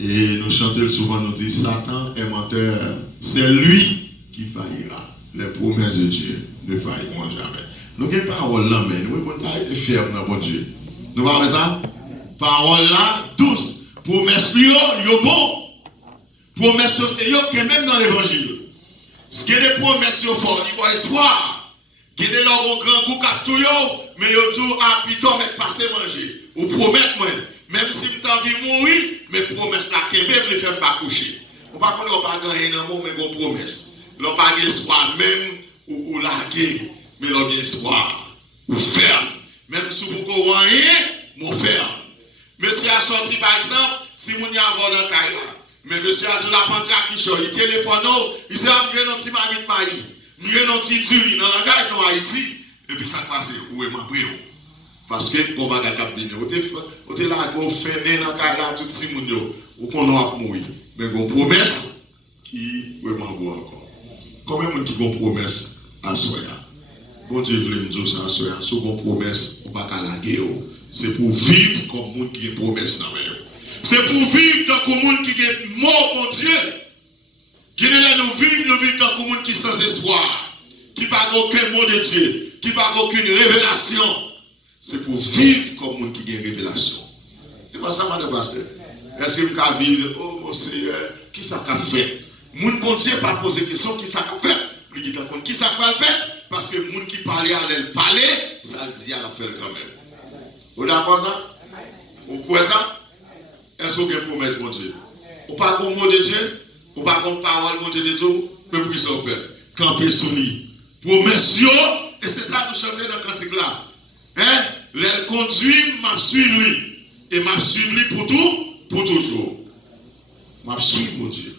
Et nous chantons souvent, nous disons, Satan est menteur, c'est lui qui faillira. Les promesses de Dieu ne failliront jamais. Nous avons parole là, mais nous avons été fermes dans bon Dieu. Nous avons ça? Parole là, tous. Promesses, yo bon. Promesses, c'est yo que même dans l'évangile. Ce qui est des promesses, yo fort, il y a espoir. Il y a des logos grand goût cap tout yo, mais yo tout à piton mettre passer manger. Ou promettre moi, même si je t'en vis mourir, mais promesses là, que même les femmes pas coucher. On va pas gagner dans mon mais bon promesse. L'on pas espoir même ou larguer, mais l'on espoir ou ferme. Même si vous n'avez rien, mon ferme. Monsieur a sorti par exemple, si vous n'y avez volé un caille là, mais monsieur a dit la pantra qui choisit, il téléphone, il dit, ah, je vais dans petit manite maï, je vais dans petit duri, dans le langage de Haïti, et puis ça passe, où est ma prière? Parce que, comme on a dit, on est là, on fait dans le caille là, tout le monde, ou qu'on a mourir. Mais on promesse qui est vraiment bon encore. Combien de gens qui ont promesse à Soya? Bon Dieu voulait nous dire ça à Soya, si on promesse, on ne va pas la guerre. C'est pour vivre comme monde qui a promesse dans le. C'est pour vivre tant que monde qui est mort, mon Dieu. Qui est là, nous vivons tant que monde qui est sans espoir, qui n'a aucun mot de Dieu, qui n'a aucune révélation. C'est pour vivre comme monde qui a une révélation. C'est pas ça, madame pasteur. Est-ce que vous pouvez vivre, oh mon Seigneur, qui ça a fait? Moun bon Dieu pas poser question qui ça a fait. Il dit qui ça va le faire parce que moun qui parlait à elle parler, ça le dit à la faire quand même. Vous d'accord ça? Vous croyez ça? Est-ce que vous avez une promesse bon Dieu? Vous pas comme mot de Dieu? Vous pas comme parole bon Dieu de tout? Peu plus au père. Camper sous lui. Promesse yo, et c'est ça que nous chantons dans le cantique là. Hein? Elle conduit, m'a suivre lui. Et m'a suivre lui pour tout, pour toujours. M'a suivre mon Dieu.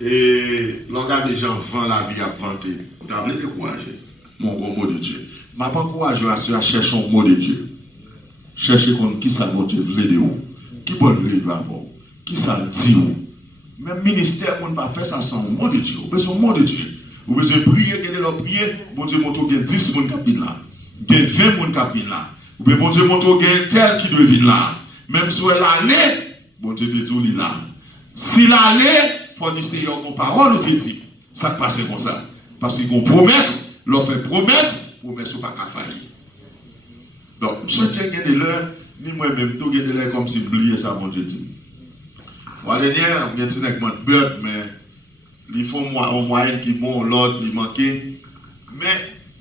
Et l'organe des gens vend la vie à vanter. Vous avez découragé. Mon bon mot de Dieu. Je ne m'encourage à chercher un mot de Dieu. Chercher qui ça va Dieu veut de vous. Qui peut le va bon. Qui ça le dit vous. Même ministère, on ne va pas faire ça sans un mot de Dieu. Vous avez besoin d'un mot de Dieu. Vous avez besoin de prier, que de prier. Bon Dieu, montre qu'il y a 10 personnes qui viennent là. Il y a 20 personnes qui viennent là. Vous avez bon Dieu, montre qu'il y a tel qui doit venir là. Même si elle allait, bon Dieu te dit là. S'il allait, il faut dire Seigneur, mon parole, tu dis. Ça passe comme ça. Parce qu'il y a une promesse, l'on fait promesse ou pas qu'à faillir. Donc, je souhaite que l'heure, ni moi-même, tout de l'heure comme si oublier ça, mon Dieu dit. Voilà, dernière, je suis avec mon beurre, mais il faut un moyen qui est bon, l'autre, il manque. Mais,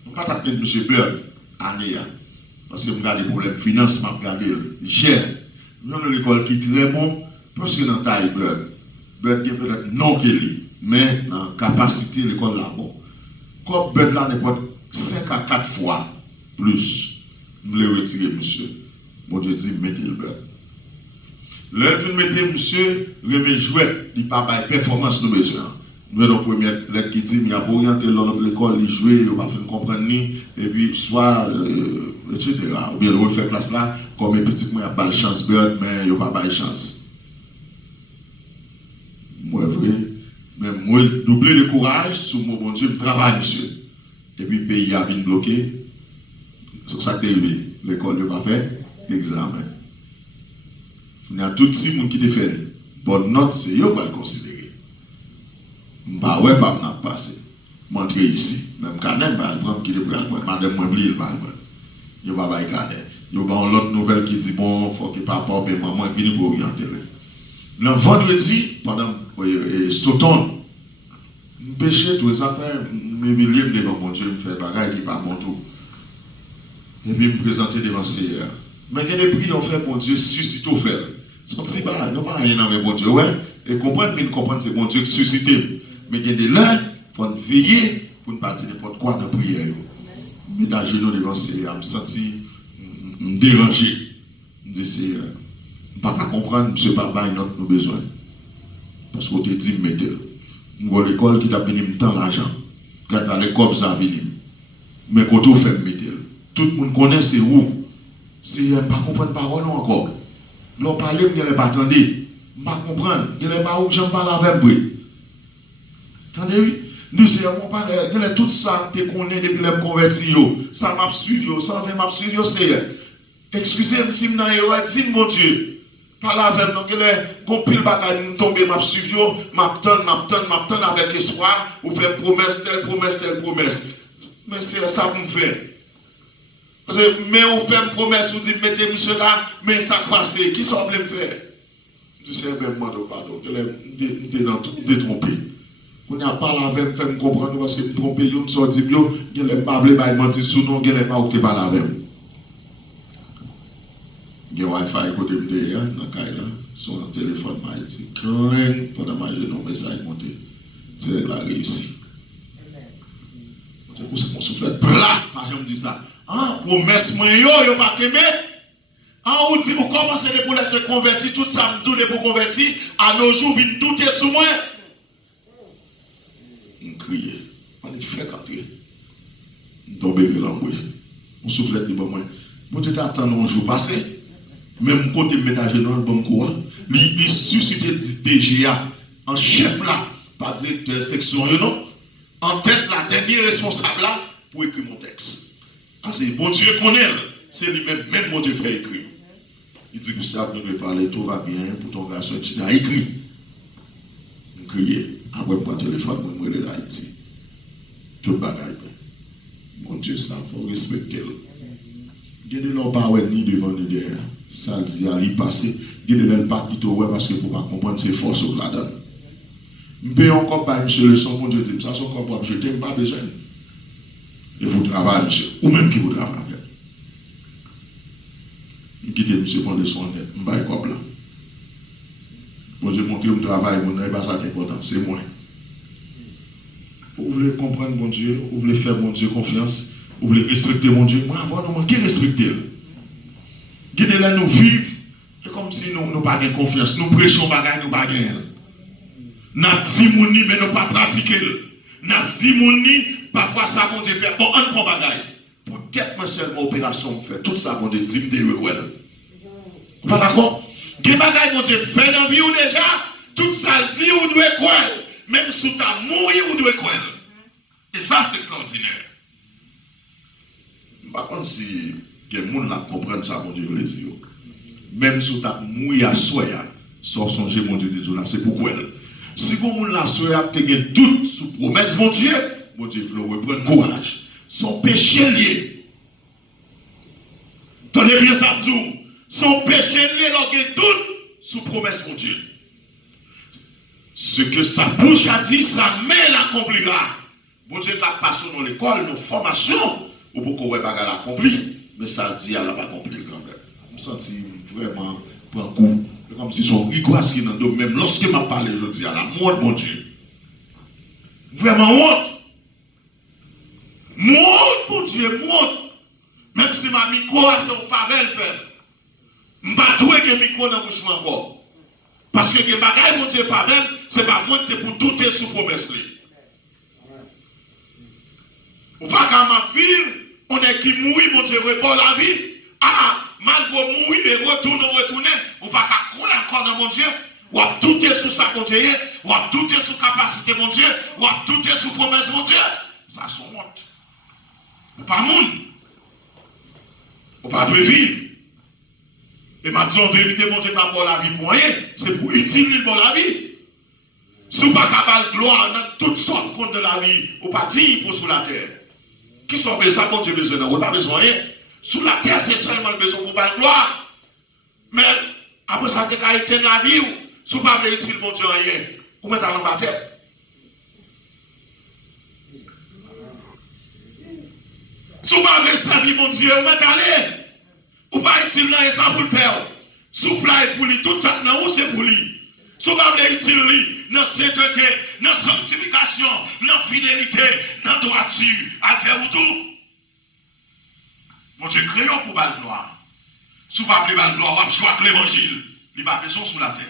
on ne peut pas taper M. Beurre, année. Parce que je regarde des problèmes financiers, je regarde les cher. Nous avons l'école qui est très bon, parce que dans ta beurre. Beurre qui est peut-être non qu'il mais dans la capacité, l'école là bon. Comme beurre là n'est pas 5 à 4 fois plus, nous les retirer, monsieur. Mon Dieu dit, mettez le beurre. L'heure de mettre monsieur, remet jouet, il n'y a pas de performance nous besoin. Nous avons première lettre qui dit, il y a pour orienter l'école, il joue, il va faire comprendre ni, et puis soit, etc. Ou bien le faire place là, comme un petit moi, il n'y a pas de chance, beurre, mais il n'y a pas de chance. Moi, vrai, mais moi, doubler le courage, sur mon bon Dieu, je travaille, monsieur. Et puis, le pays a bien bloqué. C'est ça que l'école n'a pas fait, l'examen. Il y a tout le monde qui te fait. Bonne note, c'est eux qui va le considérer. Bah ouais, pas me passer. Montrer ici. Même quand même, qui te prend le point. Madame, moi, il va le point. Il va pas y aller. Il y a l'autre nouvelle qui dit, bon, il faut que papa et maman viennent pour orienter. Le vendredi, pendant Stoton, je péché tous les après, je me livre devant mon Dieu, je me fais des bagages qui ne sont pas bon tout. Et puis, je me présenter devant le Seigneur. Mais il y a des prix qu'on fait pour Dieu, suscite au faire. C'est comme si, bah, nous pas rien avec mon Dieu, ouais. Et comprendre, puis comprendre, c'est mon Dieu qui suscite. Mais il y a des là, il faut veiller pour ne pas dire n'importe quoi dans la prière. Mais dans le genou devant le Seigneur, je me sens dérangé. Je me dis, Seigneur, je ne peux pas comprendre, M. Papa, il a nos besoins. Parce qu'on te dit, mettez-le. Nous avons l'école qui a venu me temps l'argent. Quand à l'école, ça a venu. Mais quand on fait, mettez-le. Tout le monde connaît c'est où. Si je ne pas comprendre parole encore. L'on parle, je ne pas attendre. Je ne pas comprendre. Je ne pas où je parle avec vous. Attendez, oui. Nous, c'est on parle de tout ça que tu connais depuis le converti. Ça m'a suivi, ça m'a suivi, c'est. Excusez-moi si je n'ai pas dit, mon Dieu. Par là, avec nous, qu'on pile bagaille, nous tomber, m'a suivi, m'attendre avec espoir, ou faire telle promesse. Mais c'est ça qu'on fait. Parce que, mais on fait une promesse, on dit, mettez monsieur là, mais ça passe, qui semble me faire? Je dis, c'est même moi, pardon, je l'ai trompé. On n'a pas la veine, fait me comprendre, parce que me tromper, je me suis dit, je n'ai pas voulu mentir sous nous, je n'ai pas outé par la veine. Il y a un Wi-Fi côté de là, dans le cas là, sur un téléphone, m'a dit, craint, pendant ma jeune message monté, c'est la réussite. C'est mon souffle plat, par exemple, dit ça. Promesse, moi, yo, pas qu'aimé. On dit, vous commencez pour être converti, tout ça, tout pour convertir, à nos jours, vous doutez sur moi. On crie, on est fait entrer. On tombe dans l'embrouille. On souffle de moi. Vous êtes attendre un jour passé. Même côté ménager dans le bon courant, il suscite DGA en chef là, pas directeur section, non, en tête la dernière responsable là pour écrire mon texte. Parce que bon Dieu connaît, c'est lui-même, même mon Dieu fait écrire. Il dit que ça, vous devez parler, tout va bien, pour ton garçon, tu as écrit. Je criais, après mon téléphone, je me Haïti. Tout le bagaille. Mon Dieu, ça, il faut respecter. Il y a des gens qui ni devant ni derrière. Ça dit à lui passer. Il y a des gens qui ne parce que pour ne pas comprendre ses forces au là-dedans. Je peux encore pas, monsieur, le son, mon Dieu, ça, son corps, je n'ai pas besoin. Et vous travaillez, monsieur, ou même qui vous travaille. Je quitte monsieur prendre son net, je ne vais pas comme là. Bon, je montre mon travail, mon n'est pas ça qui est important, c'est moi. Vous voulez comprendre mon Dieu, vous voulez faire mon Dieu confiance. Vous voulez respecter mon Dieu? Moi, avant, nous manquons respecter. Guidez là, nous vivons. C'est comme si nous n'avons pas de confiance. Nous prêchons bagaille, nous pas gagner. Nous disons mais nous pas pratiquer. Nous disons parfois ça qu'on fait. Bon, on prend bagaille. Peut-être que seulement opération fait. Tout ça qu'on dit, dis-moi vous pas d'accord? Des bagaille qu'on fait dans la vie ou déjà, tout ça dit ou doit croire. Même si tu as mouru ou doit croire. Et ça, c'est extraordinaire. Par contre, si quelqu'un ne comprend ça, mon Dieu, le dire. Même si tu as mouillé à soya, sans songer, mon Dieu, c'est pourquoi. Si vous avez soya, tu as doute sous promesse, mon Dieu, vous reprendre courage. Son péché lié. Tenez bien ça, son péché lié, il y a doute sous promesse, mon Dieu. Ce que sa bouche a dit, sa main l'accomplira. Mon Dieu, la passion dans l'école, nos formations, ou beaucoup de choses accompli, mais ça dit, elle n'a pas accompli quand même. Je me sens vraiment pour un coup, comme si son rigoureuse qui est dans le dos, même lorsque m'a parlé, je dis, à la honte, mon Dieu. Vraiment honte. Honte, mon Dieu, honte. Même si ma micro a son favelle fait, je ne vais pas trouver que micro dans le bouche encore. Parce que les bagailles, mon Dieu, favelle, ce n'est pas moi qui pour douter sous promesse. On va quand même vivre. On est qui mourit, mon Dieu, repose la vie. Malgré mourir et retourner, on va croire encore dans mon Dieu. On va douter sur sa Dieu, on va douter sur capacité, mon Dieu, on va douter sur promesse, mon Dieu. Ça, c'est honte. On pas monde. On pas doit vivre. Et ma dit en vérité, mon Dieu, pas pour la vie pour rien, c'est pour utiliser pour la vie. Si on pas capable de gloire dans toutes sortes de comptes de la vie, on pas dire pour sur la terre. Qui sont besoin, mon Dieu, besoin, on n'a pas besoin de rien. Sous la terre, c'est seulement le besoin pour pas de gloire. Mais après ça, tu as été la vie, si on pas utiliser mon Dieu, rien, on met dans la terre. Si on pas servir mon Dieu, on met aller. On pas utiliser ça pour le faire. Souffle pour lui, tout ça, non, c'est pour lui. Si on pas utiliser dans sainteté, dans sanctification, dans fidélité, dans droiture, à faire tout. Mon Dieu, créons pour la gloire. Si vous ne pas la gloire, on va choisir l'évangile. Il n'y a pas besoin sur la terre.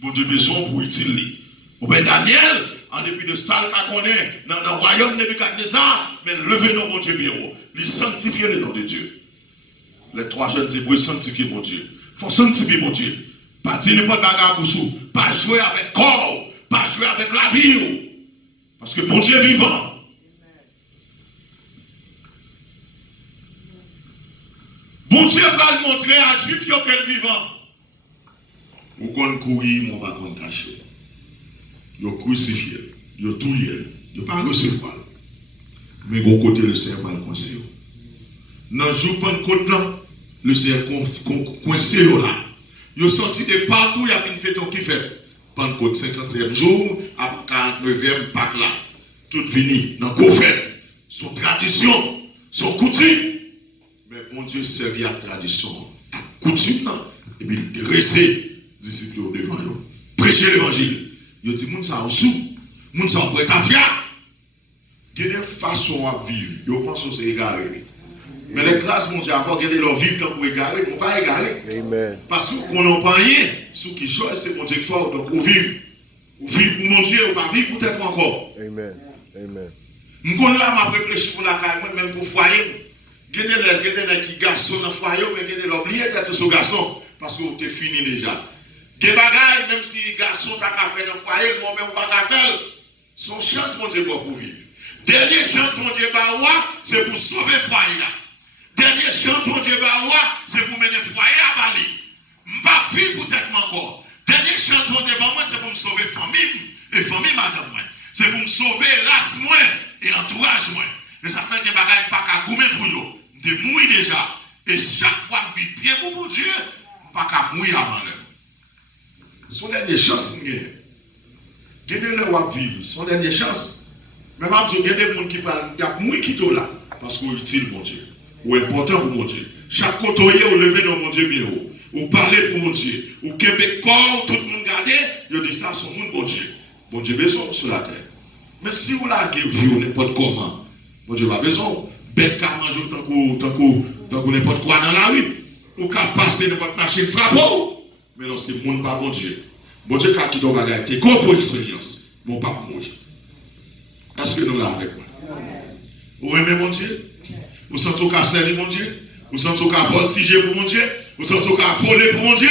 Mon Dieu, besoin pour utiliser. Au père Daniel, en dépit de ça qu'on est dans le royaume de Nebuchadnezzar, mais levez-nous, mon Dieu, bien haut. Il sanctifie le nom de Dieu. Les trois jeunes hébreux sanctifient mon Dieu. Il faut sanctifier mon Dieu. Pas dire n'importe bagarre pour vous. Pas jouer avec corps. Pas jouer avec la vie. Parce que mon Dieu est vivant. Bon Dieu va le montrer à Juif qu'elle est vivant. Ou qu'on courir, mon pas qu'on caché. Yo crucifié, yo touillé, yo pas recevoir. Mais bon côté le Seigneur va le coincer. Dans le jour Pentecôte là, le Seigneur coincé là. Yo sorti de partout, il y a une fête qui fait. Pentecôte 50e jour, après 49e Pâques là. Tout fini dans la fête. Son tradition, son coutume. Mais mon Dieu servi à la tradition, à la coutume là. Et puis dresser disciples devant eux. Prêcher l'évangile. Yo dit moun sa ou sou, moun sa ou prêt à fier. Il y a des façons à vivre. Yo pense que c'est égaré. Mais les classes mon Dieu avant garder leur vie tant pour égarer, on pas égarer. Amen. Parce qu'on n'a pas rien, ce qui choisit c'est mon Dieu fort donc on vit. On vit pour mon Dieu, on pas vivre peut-être encore. Amen. Amen. M'kon là m'a réfléchi pour la caille même pour foyer. Gardez les qui garçons dans foyer mais gardez l'oublier tête ce garçon parce que t'es fini déjà. Des bagailles, même si les garçons t'a qu'à faire dans le foyer, moi-même, on va pas faire. Son chance, mon Dieu, pour vivre. Dernière chance, mon Dieu, c'est pour sauver le foyer là. Dernière chance, mon Dieu, c'est pour mener le foyer à Bali. Je ne pas vivre peut-être encore. Dernière chance, mon Dieu, c'est pour me sauver famille et famille, madame. C'est pour me sauver race moi et entourage moi. Et ça fait des bagailles pas qu'à gommer pour nous. Je mourir déjà. Et chaque fois que je vis bien pour mon Dieu, je ne pas qu'à mourir avant l'heure. Son dernière chance, gardez-le à vivre. Son dernière chance. Même si vous avez des gens qui parlent, il y a moins qui sont là. Parce qu'on est utile, mon Dieu. Ou important pour mon Dieu. Chaque côté, vous levez dans mon Dieu bien haut. Vous parlez pour mon Dieu. Ou Québec, tout le monde garde, vous dites ça, son monde, mon Dieu. Mon Dieu, besoin sur la terre. Mais si vous l'avez vu, n'importe comment, mon Dieu, pas besoin. Bête qu'à manger tant que n'importe quoi dans la rue. Ou qu'à passer n'importe machine frappe. Mais non, c'est mon pas bon Dieu. Bon Dieu, quand il doit gagner, c'est pour expérience. Mon pas manger. Est-ce que nous l'avons avec moi? Vous aimez mon Dieu? Vous sentez qu'à servir mon Dieu? Vous sentez qu'à voltiger pour mon Dieu? Vous sentez qu'à voler pour mon Dieu?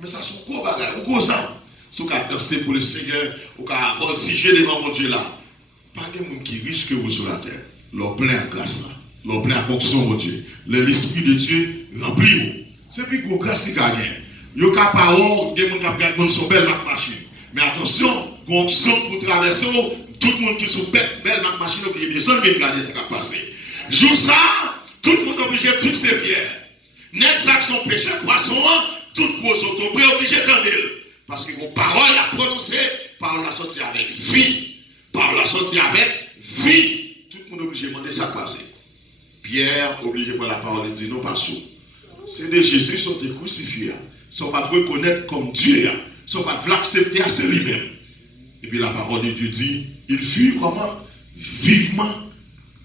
Mais ça, c'est quoi bagaille? Ou quoi ça? Si vous avez dansé pour le Seigneur, ou qu'à voltiger devant mon Dieu là, pas de monde qui riche que vous sur la terre. Leur plein à grâce là. Leur plein à fonction, mon Dieu. L'Esprit de Dieu remplit vous. C'est plus gros grâce qui gagne. Yo ka parole, des gens qui regardent mon son belle machine. Mais attention, quand on sent pour traverser, tout le monde qui sont belle machine obligé descendre et regarder ce qui a passé. Jour ça, tout le monde obligé de fixer pierre. Net ça son péché poisson, tout gros autopré obligé d'entendre. Parce que vos paroles la prononcer, parole la sortie avec vie. Parole la sortie avec vie. Tout le monde obligé de demander ça passer. Pierre obligé par la parole et dit non pas sous. C'est de Jésus qui sont crucifiés. Ils ne sont pas reconnaître comme Dieu. Ils ne sont pas l'accepter à lui-même. Et puis la parole de Dieu dit, il fut comment? Vivement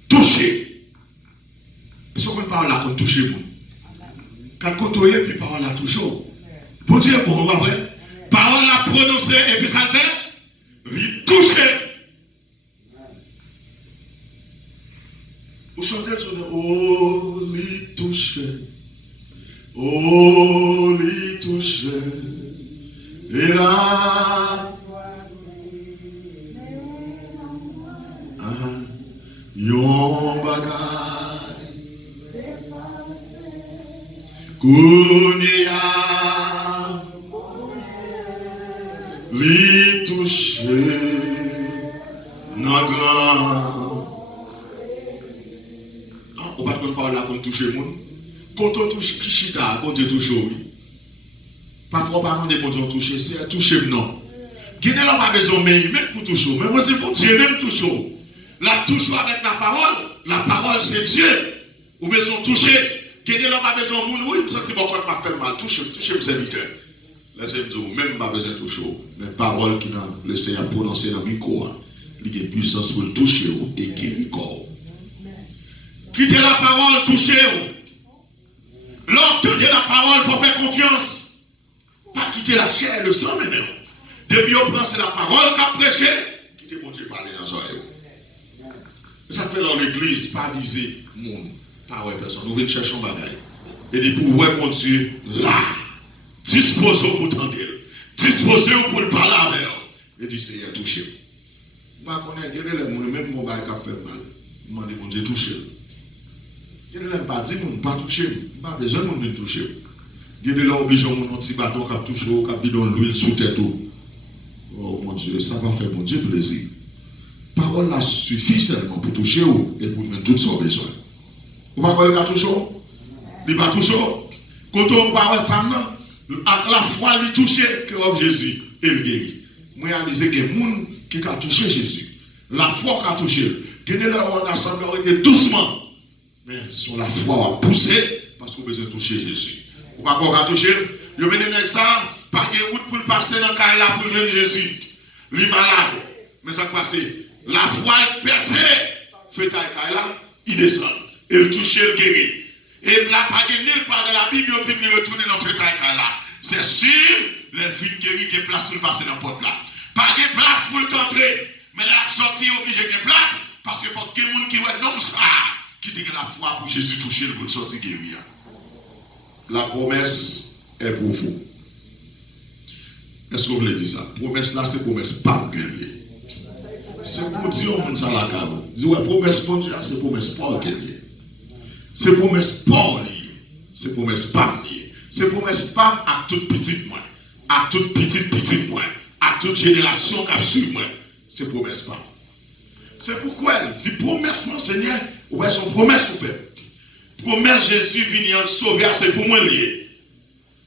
touché. Et ce qu'on parle là, qu'on touche vous. Quand on touche, puis parole la touche. Pour dire, bon, on va voir. Parole la prononcée, et puis ça le fait. Il touche. Vous chantez sur le oh, il touche. Oh, il touche. Et là, yon bagay, kounya, li touche, nan grand. On va te parler là comme toucher le monde. Quand on touche Kishida, quand Dieu touche, oui. Parfois, par exemple, quand on touche, c'est toucher, non. Guinée n'a pas besoin même pour toucher. Mais moi, c'est pour Dieu même toucher. La touche avec la parole c'est Dieu. Ou besoin toucher. Guinée n'a pas besoin de monde, oui, je me sens que mon corps m'a fait mal. Toucher le serviteur. Laissez-moi même pas besoin de toucher. Mais parole qui n'a le Seigneur prononcé dans le micro, il y a une puissance pour le toucher et guérir le corps. Quittez la parole, touchez-vous. L'entendez la parole pour faire confiance. Pas quitter la chair et le sang maintenant. Depuis on prend c'est la parole qu'a prêché, quittez mon Dieu parler dans l'oreille. Ça fait dans l'église, pas viser monde, pas ouais personne. Nous venons chercher un bagage. Et dit pour ouais mon Dieu là, disposez pour tendre, disposez pour le parler avec. Et dit Seigneur touchez. Pas connaître, il y a des gens même mon bagage qui fait mal. Demandez mon Dieu toucher. Je ne l'aime pas dire, pas toucher, pas besoin de me toucher. Il y a là obligé mon petit bâton qui a touché, qui a mis dans l'huile sous tête. Oh mon Dieu, ça va faire mon Dieu plaisir. Parole là suffit seulement pour toucher et pour faire tout son besoin. Vous ne pouvez pas toucher? Il va toucher. Quand on parle de femme, à la foi, il touche que Jésus et il guérit. Moi, je réalise qu'il y a des gens qui ont touché Jésus. La foi qui a touché. Il y a des gens qui ont assemblé doucement. Mais sur la foi, on a poussé parce qu'on a besoin de toucher Jésus. Vous ne pouvez pas toucher? Il y a des gens pas de route pour passer dans le cas là pour jouer Jésus. Il est malade. Mais ça passe. La foi est percée. Fait là, il descend. Il touche, il guérit. Et là, pas de nulle part de la Bible, il dit retourner dans ce là. C'est sûr, les filles guéries, il y a place pour passer dans la porte là. Pas de place pour t'entrer. Mais la sortie est obligée de place. Parce qu'il faut que les gens qui voient non ça, qui dit que la foi pour Jésus toucher pour sortir guéri. La promesse est pour vous. Est-ce que vous voulez dire ça? Promesse là, c'est promesse pas gagner. C'est pour dire on ça la cave. Dis ouais, promesse pour Dieu, c'est promesse pas gagner. C'est promesse pas lié. C'est promesse pas lié. C'est promesse pas à toute petite moins. À toute petite moins. À toute génération qui a suivi moi. C'est promesse pas. C'est pourquoi elle dit promesse mon Seigneur. Ouais, son promesse pour faire. Promesse Jésus venir sauver, c'est pour moi lié.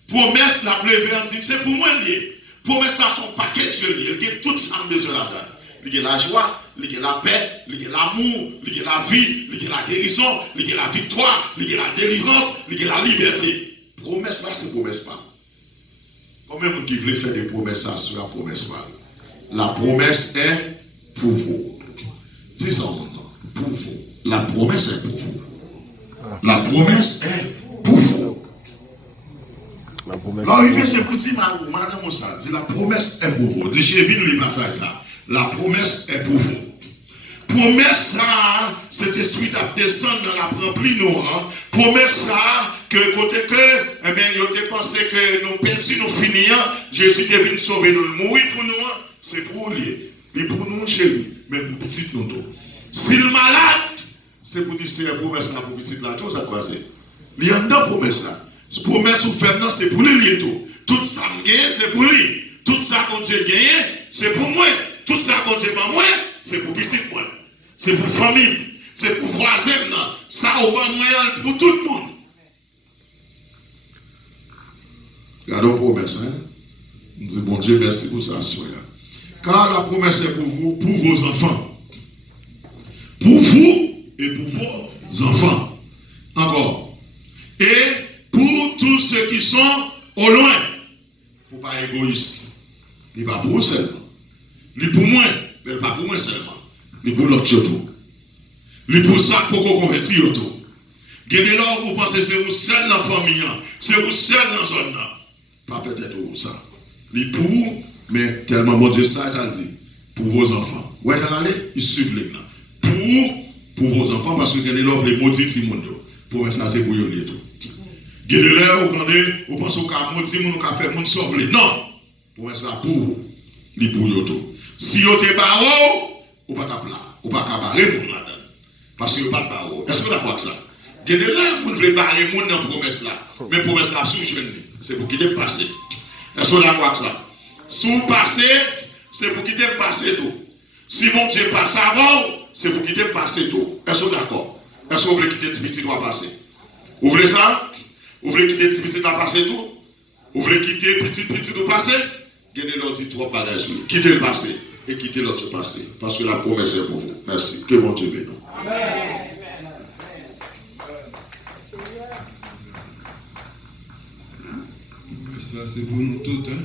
Promesse la pleuve, c'est pour moi lié. Promesse là son paquet de lié. Il y a tout ça besoin là-dedans. Il y a la joie, il y a la paix, il y a l'amour, il y a la vie, il y a la guérison, il y a la victoire, il y a la délivrance, il y a la liberté. Promesse là, c'est promesse pas. Combien de gens qui veulent faire des promesses là sur la promesse pas? La promesse est pour vous. Dis ça maintenant. Pour vous. La promesse est pour vous. La promesse est pour vous. Là, il fait ce petit madame ça. Dit la promesse est pour vous. Dis, j'ai vu le passage ça. La promesse est pour vous. Promesse ça, c'était suite à descendre dans la remplie noire. Promesse ça, que côté que, eh bien, ils ont pensé que nous perdons, nous finissons. Jésus est venu sauver nous, mourir pour nous. C'est pour lui. Et pour nous, chez lui, mais pour petit nous. S'il est malade, c'est pour dire c'est une promesse là pour petit là. Tout ça quoi c'est? Il y a une promesse là. Cette promesse ou fait non, c'est pour lui tout. Tout ça gagne, c'est pour lui. Tout ça qu'on Dieu gagne, c'est pour moi. Tout ça qu'on Dieu pas moi, c'est pour petit moi. C'est pour famille. C'est pour voisin. Ça au moins pour tout le monde. Regardons la promesse. Hein? On dit bon Dieu, merci pour ça. Car la promesse est pour vous, pour vos enfants. Pour vous et pour vos enfants. Encore. Et pour tous ceux qui sont au loin. Il ne faut pas être égoïste. Il n'est pas pour vous seulement. Il est pour moi, mais pas pour moi seulement. Il est pour l'autre tout. Il est pour ça pour qu'on convertisse tout. Gardez là vous pensez que c'est vous seul dans la famille. C'est vous seul dans la zone. Pas peut-être pour ça. Il est pour, mais tellement bon Dieu ça le dit. Pour vos enfants. Où est-ce allez? Ils suivent les gens. Pour vos enfants, parce que gardez là les maudits du monde. Pour moi, ça c'est pour eux tout. Gardez là, vous pensez qu'à maudit, vous qu'à faire monde sauver. Non! Pour moi, ça pour vous. Il est pour eux tout. Si vous êtes barreau, vous ne pouvez pas là. Vous ne pouvez pas barrer mon là-dedans. Parce que vous n'avez pas de barreau. Est-ce que vous avez ça? Gardez là, vous ne voulez barrer mon dans la promesse là. Mais la promesse là, c'est pour quitter le passé. Est-ce que vous avez ça? Si vous passez, c'est pour quitter le passé tout. Si mon Dieu passe avant, c'est pour quitter le passé tout. Est-ce que vous êtes d'accord? Est-ce que vous voulez quitter le petit doigt passé? Vous voulez ça? Vous voulez quitter le petit doigt passé tout? Vous voulez quitter le petit doigt passé? Gardez l'autre trois bagages. Quittez le passé et quittez l'autre passé. Parce que la promesse est pour vous. Merci. Que mon Dieu bénisse. Ça, c'est pour nous tous. Hein?